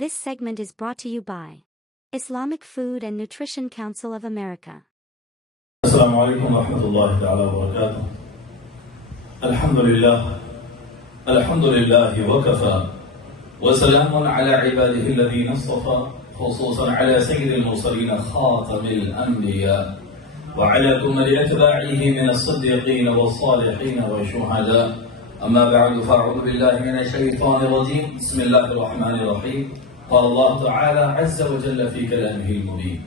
This segment is brought to you by Islamic Food and Nutrition Council of America. Assalamu alaikum wa rahmatullahi ta'ala wa barakatuh. Alhamdulillah wa kafa. Wa salamun ala ibadihi alladhina istafa. Khususan ala sayyidil mursalin khatamil anbiya. Wa ala kumali atba'ihi min as-siddiqin was-salihin wash-shuhada. أما بعد فأعوذ بالله من الشيطان الرجيم بسم الله الرحمن الرحيم قال الله تعالى عز وجل في كلامه المبين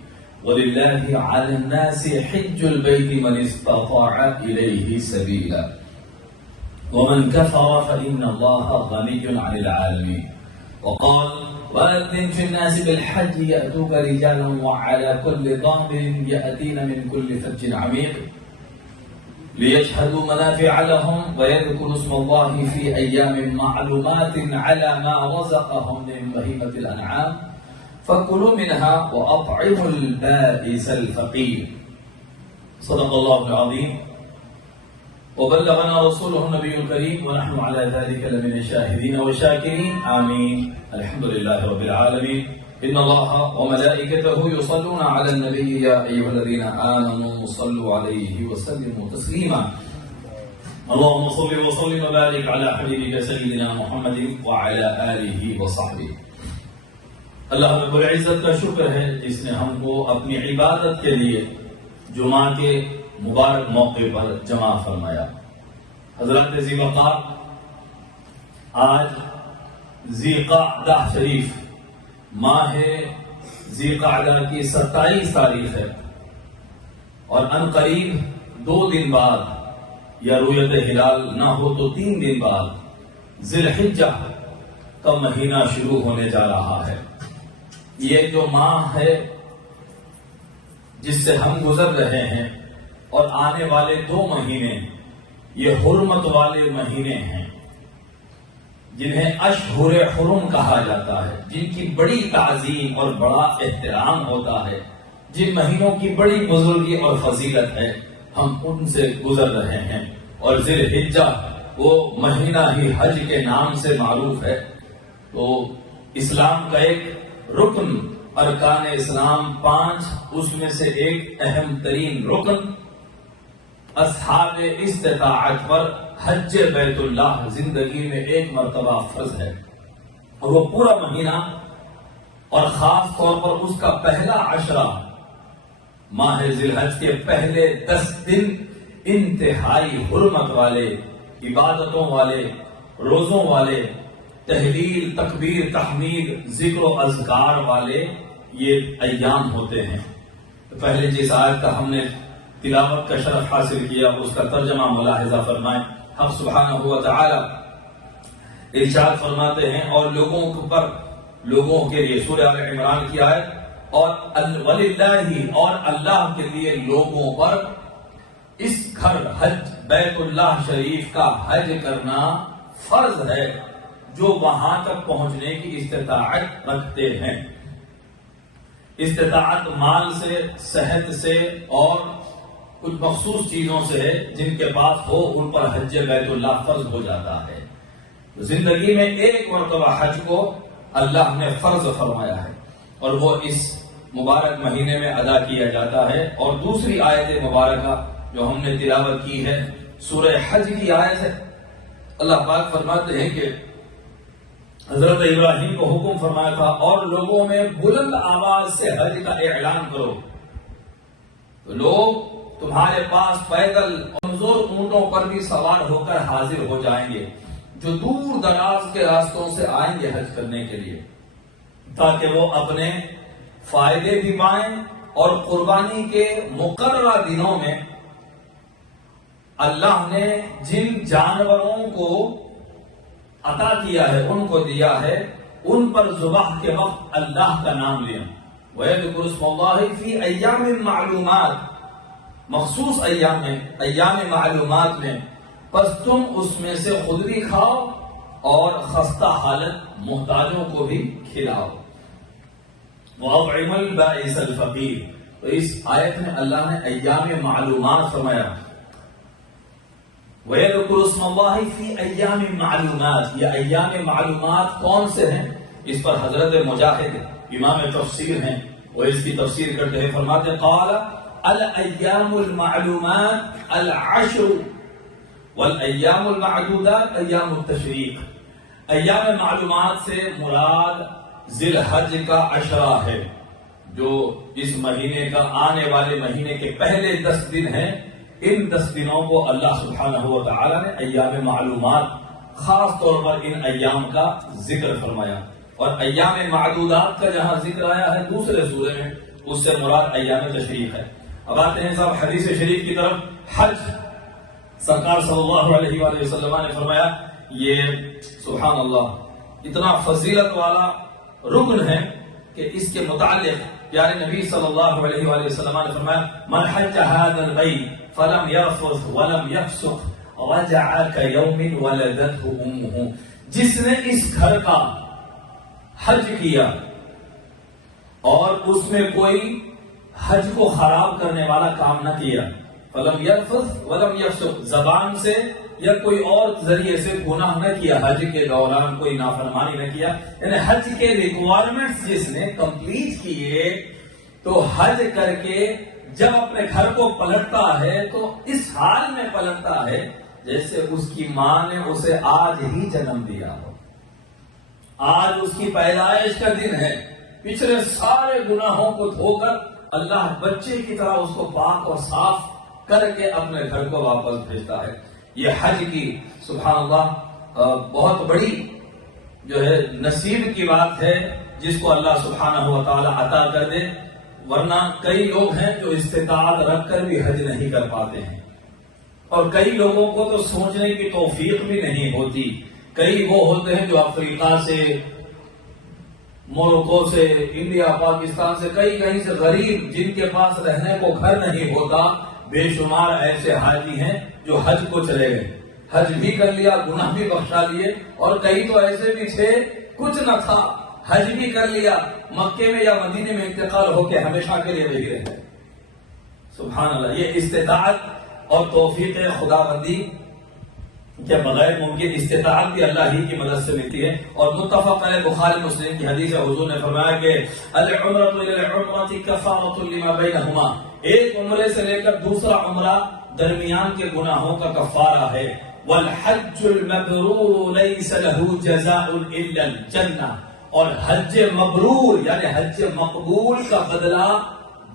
ولله على الناس حج البيت من استطاع إليه سبيلا ومن كفر فإن الله غني عن العالمين وقال وأذن في الناس بالحج يأتوك رجالا وعلى كل ضامر يأتين من كل فج عميق ليشهدوا منافع لهم ويذكروا اسم الله في أيام معلومات على ما رزقهم من بهيمة الأنعام فكلوا منها وأطعموا البائس الفقير صدق الله العظيم وبلغنا رسوله النبي الكريم ونحن على ذلك لمن الشاهدين والشاكرين آمين الحمد لله رب العالمين إن الله وملائكته يصلون على النبي يا أيها الذين آمنوا صلوا عليه وسلموا تسليما اللهم صل وسلم وبارك على حبيبك سيدنا محمد وعلى آله وصحبه اللہ رب العزت کا شکر ہے جس نے ہم کو اپنی عبادت کے لیے جمعہ کے مبارک موقع پر جمع فرمایا. حضرت ذی وقار آج ذی قعدہ شریف ماہ ذی قعدہ کی 27 تاریخ ہے اور ان قریب 2 دن بعد یا رؤیت ہلال نہ ہو تو 3 دن بعد ذی الحجہ کا مہینہ شروع ہونے جا رہا ہے. یہ جو ماہ ہے جس سے ہم گزر رہے ہیں اور آنے والے 2 مہینے یہ حرمت والے مہینے ہیں جنہیں اشہر حرم کہا جاتا ہے, جن کی بڑی تعظیم اور بڑا احترام ہوتا ہے, جن مہینوں کی بڑی بزرگی اور فضیلت ہے, ہم ان سے گزر رہے ہیں. اور ذی الحجہ وہ مہینہ ہی حج کے نام سے معروف ہے. تو اسلام کا ایک رکن ارکان اسلام 5 اس میں سے ایک اہم ترین رکن اصحاب استطاعت پر حج بیت اللہ زندگی میں ایک مرتبہ فرض ہے. اور وہ پورا مہینہ اور خاص طور پر اس کا پہلا عشرہ ماہ ذی الحج کے پہلے 10 دن انتہائی حرمت والے, عبادتوں والے, روزوں والے, تحلیل, تکبیر, تحمید, ذکر و اذکار والے یہ ایام ہوتے ہیں. پہلے جس آیت کا ہم نے تلاوت کا شرف حاصل کیا اس کا ترجمہ ملاحظہ فرمائیں. حق سبحانہ و تعالی ارشاد فرماتے ہیں اور لوگوں کے لیے سورہ آل عمران کی آیت اور وللہ اور اللہ کے لیے لوگوں پر اس گھر حج بیت اللہ شریف کا حج کرنا فرض ہے جو وہاں تک پہنچنے کی استطاعت رکھتے ہیں. استطاعت مال سے, صحت سے اور کچھ مخصوص چیزوں سے ہے جن کے پاس ہو ان پر حج بیت اللہ فرض ہو جاتا ہے. زندگی میں ایک مرتبہ حج کو اللہ نے فرض فرمایا ہے اور وہ اس مبارک مہینے میں ادا کیا جاتا ہے. اور دوسری آیت مبارکہ جو ہم نے تلاوت کی ہے سورہ حج کی آیت ہے. اللہ پاک فرماتے ہیں کہ حضرت ابراہیم کو حکم فرمایا تھا اور لوگوں میں بلند آواز سے حج کا اعلان کرو. تو لوگ تمہارے پاس پیدل کمزور اونٹوں پر بھی سوار ہو کر حاضر ہو جائیں گے جو دور دراز کے راستوں سے آئیں گے حج کرنے کے لیے, تاکہ وہ اپنے فائدے بھی پائیں اور قربانی کے مقررہ دنوں میں اللہ نے جن جانوروں کو عطا کیا ہے, ان کو دیا ہے, ان پر ذبح کے وقت اللہ کا نام لیں. وَيَذْكُرُ اسْمَ اللَّهِ فِي أَيَّامٍ مَعْلُومَاتٍ مخصوص ایام میں, ایام معلومات میں, پس تم اس میں سے خود بھی کھاؤ اور خستہ حالت محتاجوں کو بھی کھلاؤ. وَأَطْعِمُوا الْبَائِسَ الْفَقِيرَ. تو اس آیت میں اللہ نے ایام معلومات فرمایا. وَيَذْكُرُ اسْمَ اللَّهِ فِي أَيَّامٍ مَعْلُومَاتٍ. یہ ایام معلومات کون سے ہیں؟ اس پر حضرت مجاہد امام تفسیر ہیں، وہ اس کی تفسیر کرتے ہیں، فرماتے ہیں قال الایام المعلومات العشر والایام المعدودات ایام التشریق۔ ایام معلومات سے مراد ذی الحج کا عشرہ ہے، جو اس مہینے کا آنے والے مہینے کے پہلے 10 دن ہیں۔ ان 10 دنوں کو اللہ سبحانہ و تعالی نے ایام معلومات خاص طور پر ان ایام کا ذکر فرمایا، اور ایام معدودات کا جہاں ذکر آیا ہے دوسرے سورے میں، اس سے مراد ایام تشریق ہے۔ اب آتے ہیں صاحب حدیث شریف کی طرف۔ حج، سرکار صلی اللہ علیہ وآلہ وسلم نے فرمایا یہ سبحان اللہ اتنا فضیلت والا رکن ہے کہ اس کے متعلق پیارے نبی صلی اللہ علیہ وآلہ وسلم نے فرمایا من حج هذا البيت فلم يرفث ولم يفسق رجع كيوم ولدته امه۔ جس نے اس گھر کا حج کیا اور اس میں کوئی حج کو خراب کرنے والا کام نہ کیا، فلم يرفث ولم يفسق، زبان سے یا کوئی اور ذریعے سے گناہ نہ کیا، حج کے دوران کوئی نافرمانی نہ کیا، یعنی حج کے ریکوائرمنٹس جس نے کمپلیٹ کیے، تو حج کر کے جب اپنے گھر کو پلٹتا ہے تو اس حال میں پلٹتا ہے جیسے اس کی ماں نے اسے آج ہی جنم دیا ہو، آج اس کی پیدائش کا دن ہے، پچھلے سارے گناہوں کو دھو کر اللہ بچے کی طرح اس کو پاک اور صاف کر کے اپنے گھر کو واپس بھیجتا ہے۔ یہ حج کی سبحان اللہ بہت بڑی جو ہے نصیب کی بات ہے جس کو اللہ سبحانہ و تعالی عطا کر دے، ورنہ کئی لوگ ہیں جو استطاعت رکھ کر بھی حج نہیں کر پاتے ہیں، اور کئی لوگوں کو تو سوچنے کی توفیق بھی نہیں ہوتی۔ کئی وہ ہوتے ہیں جو افریقہ سے، موروکو سے، انڈیا، پاکستان سے، کہیں سے غریب جن کے پاس رہنے کو گھر نہیں ہوتا، بے شمار ایسے حاجی ہیں جو حج کو چلے گئے، حج بھی کر لیا، گناہ بھی بخشا لیے، اور کئی تو ایسے بھی تھے کچھ نہ تھا، حج بھی کر لیا، مکے میں یا مدینے میں انتقال ہو کے ہمیشہ کے لیے وہی رہے۔ سبحان اللہ، یہ استطاعت اور توفیق خدا بندی کے بغیر ممکن، استطاعت بھی اللہ ہی کی مدد سے ملتی ہے۔ اور متفق علیہ بخاری مسلم کی حدیث ہے، حضور نے فرمایا کہ العمرۃ الی العمرۃ کفارۃ لما بینہما، ایک عمرے سے لے کر دوسرا عمرہ درمیان کے گناہوں کا کفارہ ہے۔ والحج المبرور لیس له جزاء الا الجنہ، اور حج مبرور یعنی حج مقبول کا بدلہ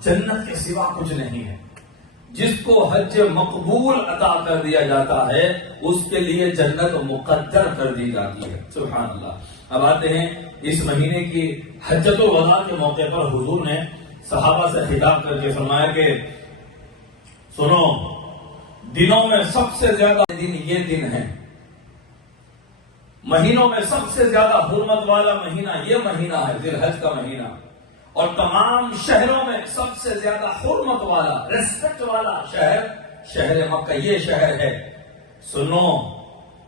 جنت کے سوا کچھ نہیں ہے۔ جس کو حج مقبول عطا کر دیا جاتا ہے اس کے لیے جنت مقدر کر دی جاتی ہے۔ سبحان اللہ۔ اب آتے ہیں اس مہینے کی حجۃ الوداع کے موقع پر حضور نے صحابہ سے خطاب کر کے فرمایا کہ سنو، دنوں میں سب سے زیادہ دن یہ دن ہے، مہینوں میں سب سے زیادہ حرمت والا مہینہ یہ مہینہ ہے، ذی الحج کا مہینہ، اور تمام شہروں میں سب سے زیادہ حرمت والا، ریسپیکٹ والا شہر شہر مکہ، یہ شہر ہے۔ سنو،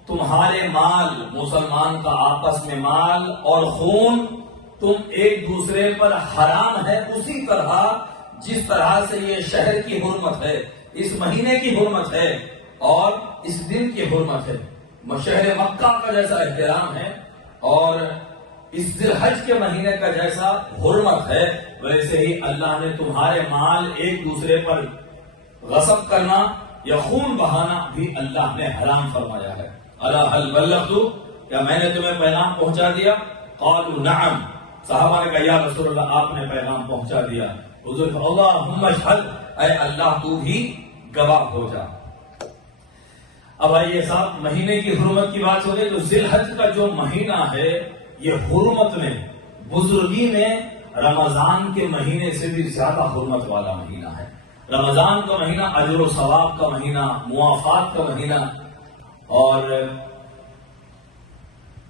تمہارے مال، مسلمان کا آپس میں مال اور خون، تم ایک دوسرے پر حرام ہے اسی طرح جس طرح سے یہ شہر کی حرمت ہے، اس مہینے کی حرمت ہے اور اس دن کی حرمت ہے۔ شہر مکہ کا جیسا احترام ہے اور اس ذی الحج کے مہینے کا جیسا حرمت ہے، ویسے ہی اللہ نے تمہارے مال ایک دوسرے پر غصب کرنا یا خون بہانا بھی اللہ نے حرام فرمایا ہے۔ الا هل بلغت، کیا میں نے تمہیں پیغام پہنچا دیا؟ قالوا نعم، صحابہ نے کہا یا رسول اللہ آپ نے پیغام پہنچا دیا۔ حضور اللہم اشہد، اے اللہ تو بھی گواہ ہو جا۔ اب آئیے صاحب، مہینے کی حرمت کی بات ہو گئی تو ذی الحج کا جو مہینہ ہے یہ حرمت میں، بزرگی میں رمضان کے مہینے سے بھی زیادہ حرمت والا مہینہ ہے۔ رمضان کا مہینہ اجر و ثواب کا مہینہ، موافات کا مہینہ اور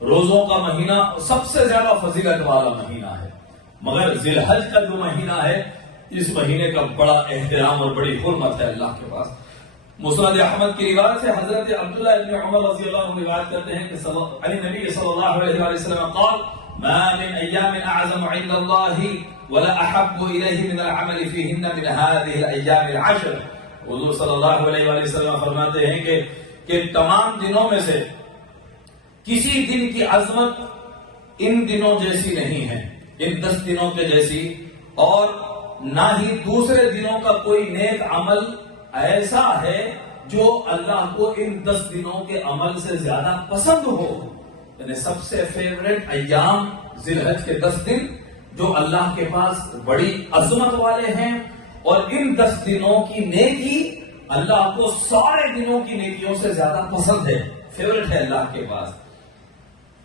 روزوں کا مہینہ، سب سے زیادہ فضیلت والا مہینہ ہے، مگر ذی الحج کا جو مہینہ ہے اس مہینے کا بڑا احترام اور بڑی حرمت ہے اللہ کے پاس۔ مسند احمد کی روایت سے حضرت عبداللہ ابن عمر رضی اللہ عنہ روایت کرتے ہیں کہ عن نبی صلی اللہ علیہ وسلم قال ما من ایام اعظم عند اللہ ولا احب الیہ من العمل فیہن من هذه الايام العشر۔ حضور صلی اللہ علیہ وسلم فرماتے ہیں کہ تمام دنوں میں سے کسی دن کی عظمت ان دنوں جیسی نہیں ہے، ان 10 دنوں کے جیسی، اور نہ ہی دوسرے دنوں کا کوئی نیک عمل ایسا ہے جو اللہ کو ان 10 دنوں کے عمل سے زیادہ پسند ہو۔ یعنی سب سے فیوریٹ ایام ذی الحج کے 10 دن جو اللہ کے پاس بڑی عظمت والے ہیں، اور ان 10 دنوں کی نیکی اللہ کو سارے دنوں کی نیکیوں سے زیادہ پسند ہے، فیوریٹ ہے اللہ کے پاس۔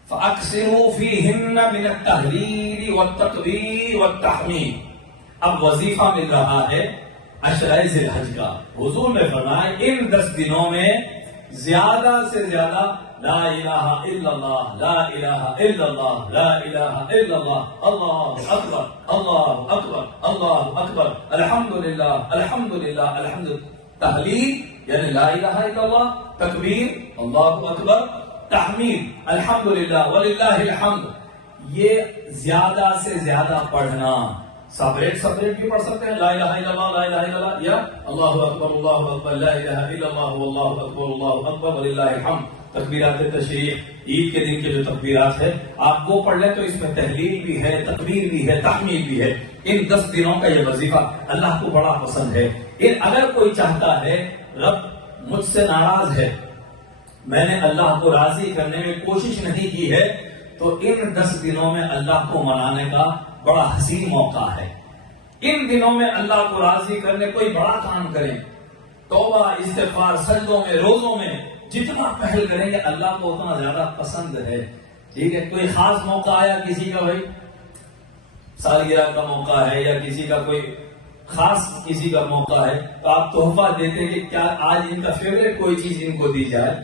فَأَكْثِرُوا فِيهِنَّ مِنَ التَّهْلِيلِ وَالتَّكْبِيرِ وَالتَّحْمِيدِ۔ اب وظیفہ مل رہا ہے عشرہ ذی الحج کا۔ حضور نے فرمایا ان 10 دنوں میں زیادہ سے زیادہ لا الہ الا اللہ، لا الہ الا اللہ، لا الہ الا اللہ، اللہ اکبر، اللہ اکبر، اللہ اکبر، الحمدللہ، الحمدللہ، الحمدللہ۔ تحلیل یعنی لا الہ الا اللہ، تکبیر اللہ اکبر، تحمید الحمدللہ وللہ الحمد، یہ زیادہ سے زیادہ پڑھنا۔ سپریٹ بھی پڑھ سکتے ہیں، لا الہ الا اللہ، لا الہ الا اللہ، یا اللہ اکبر، اللہ اکبر، لا الہ الا اللہ، واللہ اکبر، اللہ اکبر، وللہ الحمد۔ تکبیرات تشریق، عید کے دن کے جو تکبیرات ہے آپ وہ پڑھ لیں تو اس میں تحلیل بھی ہے، تکبیر بھی ہے، تحمید بھی ہے۔ ان 10 دنوں کا یہ وظیفہ اللہ کو بڑا پسند ہے۔ اگر کوئی چاہتا ہے رب مجھ سے ناراض ہے، میں نے اللہ کو راضی کرنے میں کوشش نہیں کی ہے، تو ان 10 دنوں میں اللہ کو منانے کا بڑا حسین موقع ہے۔ ان دنوں میں اللہ کو راضی کرنے کوئی بڑا کام کریں، توبہ، استغفار، سجدوں میں، روزوں میں جتنا پہل کریں گے اللہ کو اتنا زیادہ پسند ہے۔ ٹھیک ہے، کوئی خاص موقع آیا کسی کا، بھائی سالگرہ کا موقع ہے یا کسی کا کوئی خاص کسی کا موقع ہے، تو آپ تحفہ دیتے ہیں کہ کیا آج ان کا فیوریٹ کوئی چیز ان کو دی جائے،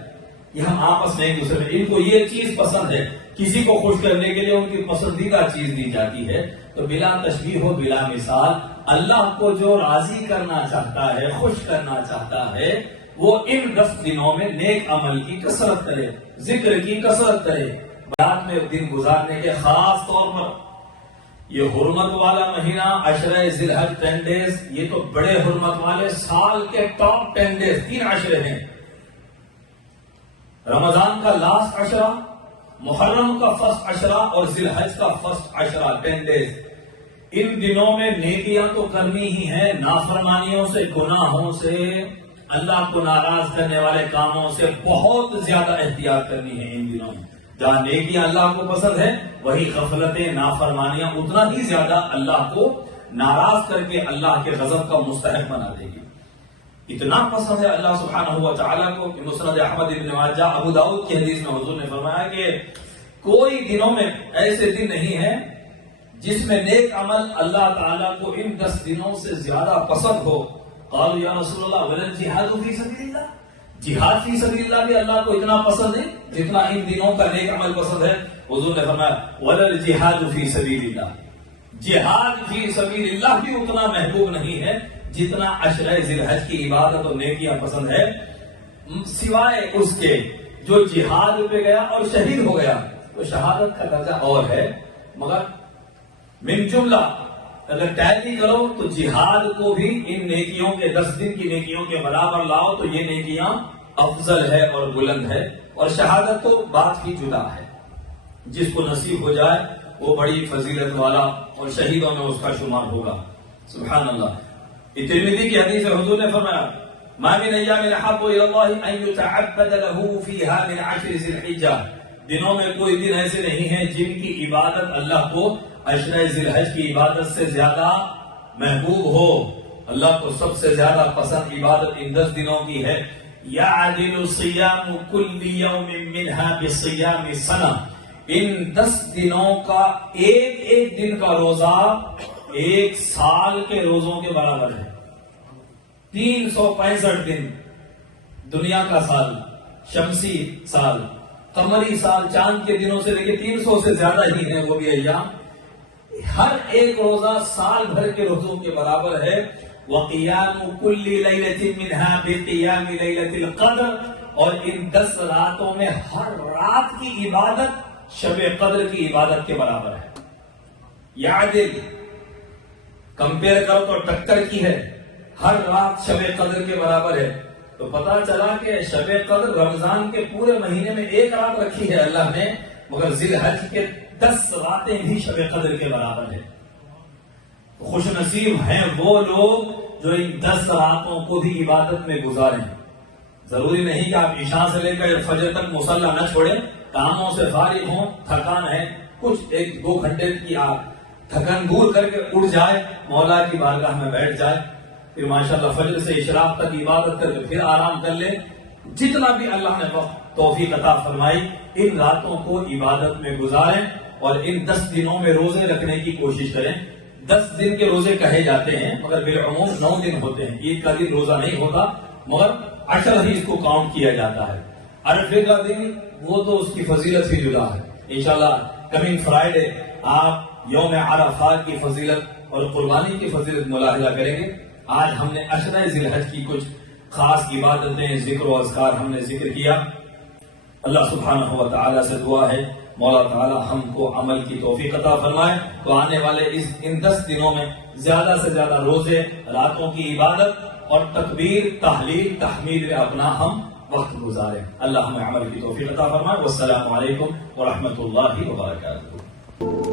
یہ ہم آپس میں ایک دوسرے میں ان کو یہ چیز پسند ہے، کسی کو خوش کرنے کے لیے ان کی پسندیدہ چیز دی جاتی ہے۔ تو بلا تشبیہ و بلا مثال اللہ کو جو راضی کرنا چاہتا ہے، خوش کرنا چاہتا ہے، وہ ان 10 دنوں میں نیک عمل کی کثرت کرے، ذکر کی کثرت کرے، رات میں دن گزارنے کے، خاص طور پر یہ حرمت والا مہینہ عشرہ ذی الحج 10 ڈیز، یہ تو بڑے حرمت والے سال کے ٹاپ 10 ڈیز 3 عشرے ہیں۔ رمضان کا لاسٹ عشرہ، محرم کا فرسٹ عشرہ اور ذی الحج کا فرسٹ عشرہ 10 ڈیز۔ ان دنوں میں نیکیاں تو کرنی ہی ہیں، نافرمانیوں سے، گناہوں سے، اللہ کو ناراض کرنے والے کاموں سے بہت زیادہ احتیاط کرنی ہے ان دنوں میں۔ جہاں نیکیاں اللہ کو پسند ہے، وہی غفلتیں، نافرمانیاں اتنا ہی زیادہ اللہ کو ناراض کر کے اللہ کے غضب کا مستحق بنا دے گی۔ اتنا پسند ہے اللہ سبحانہ و تعالیٰ کو کہ مسند احمد بن ماجہ، ابو داؤد کی حدیث میں حضور نے فرمایا کہ کوئی دنوں میں ایسے دن نہیں ہے جس میں نیک عمل اللہ تعالیٰ کو ان 10 دنوں سے زیادہ پسند ہو۔ قالوا یا رسول اللہ ولا الجہاد فی سبیل اللہ، جہاد فی سبیل اللہ بھی اللہ کو اتنا پسند ہے جتنا ان دنوں کا نیک عمل پسند ہے۔ حضور نے فرمایا ولا الجہاد فی سبیل اللہ، جہاد فی سبیل اللہ بھی اتنا محبوب نہیں ہے جتنا عشرہ ذی الحج کی عبادت اور نیکیاں پسند ہے، سوائے اس کے جو جہاد پہ گیا اور شہید ہو گیا، تو شہادت کا درجہ اور ہے، مگر من جملہ اگر ٹیلی کرو تو جہاد کو بھی ان نیکیوں کے 10 دن کی نیکیوں کے برابر لاؤ تو یہ نیکیاں افضل ہے اور بلند ہے، اور شہادت تو بات ہی جدا ہے۔ جس کو نصیب ہو جائے وہ بڑی فضیلت والا اور شہیدوں میں اس کا شمار ہوگا۔ سبحان اللہ۔ ترمذی کی حدیث ہے، حضور نے فرمایا ما من ایام احب الی اللہ ان یتعبد له فیها من 10 ذی الحجہ، دنوں میں کوئی دن ایسے نہیں ہیں جن کی عبادت اللہ کو عشرہ ذی الحج کی عبادت سے زیادہ محبوب ہو۔ اللہ کو سب سے زیادہ پسند عبادت ان 10 دنوں کی ہے۔ یعدل صیام کل یوم منها بصیام سنہ، ان 10 دنوں کا ایک ایک دن کا روزہ 1 سال کے روزوں کے برابر ہے۔ 365 دن، دنیا کا سال، شمسی سال، قمری سال، چاند کے دنوں سے لے کے 300 سے زیادہ ہی ہیں وہ بھی ایام، ہر ایک روزہ سال بھر کے روزوں کے برابر ہے۔ وقیام کل لیلۃ منها بقیام لیلۃ القدر، اور ان 10 راتوں میں ہر رات کی عبادت شب قدر کی عبادت کے برابر ہے۔ یعدل، کمپیئر کرو تو ٹکر کی ہے، ہر رات شب قدر کے برابر ہے۔ تو پتا چلا کہ شب قدر رمضان کے پورے مہینے میں 1 رات رکھی ہے اللہ نے، مگر ذی الحج کے 10 راتیں بھی شب قدر کے برابر ہے. خوش نصیب ہیں وہ لوگ جو ان 10 راتوں کو بھی عبادت میں گزاریں. ضروری نہیں کہ آپ عشاء سے لے کر فجر تک مصلی نہ چھوڑیں، کاموں سے فارغ ہوں، تھکان ہے، کچھ 1-2 گھنٹے کی آپ تھکن دور کر کے اٹھ جائے، مولا کی بارگاہ میں بیٹھ جائے، پھر ماشاءاللہ فجر سے اشراق تک عبادت کر کے پھر آرام کر لے. جتنا بھی اللہ نے وقت توفیق عطا فرمائی ان راتوں کو عبادت میں گزاریں اور ان 10 دنوں میں روزے رکھنے کی کوشش کریں. 10 دن کے روزے کہے جاتے ہیں مگر بالعموم 9 دن ہوتے ہیں. عید کا دن روزہ نہیں ہوتا مگر عشر ہی اس کو کاؤنٹ کیا جاتا ہے. عرفے کا دن وہ تو اس کی فضیلت ہی جدا ہے. انشاءاللہ کمنگ فرائیڈے آپ یوم عرفات کی فضیلت اور قربانی کی فضیلت ملاحظہ کریں گے. آج ہم نے عشرہ ذی الحج کی کچھ خاص عبادتیں، ذکر و اذکار ہم نے ذکر کیا. اللہ سبحانہ و تعالیٰ سے دعا ہے مولا تعالیٰ ہم کو عمل کی توفیق عطا فرمائے تو آنے والے ان 10 دنوں میں زیادہ سے زیادہ روزے، راتوں کی عبادت اور تکبیر، تحلیل، تحمید میں اپنا ہم وقت گزاریں. اللہ ہمیں عمل کی توفیق عطا فرمائے. والسلام علیکم ورحمۃ اللہ وبرکاتہ.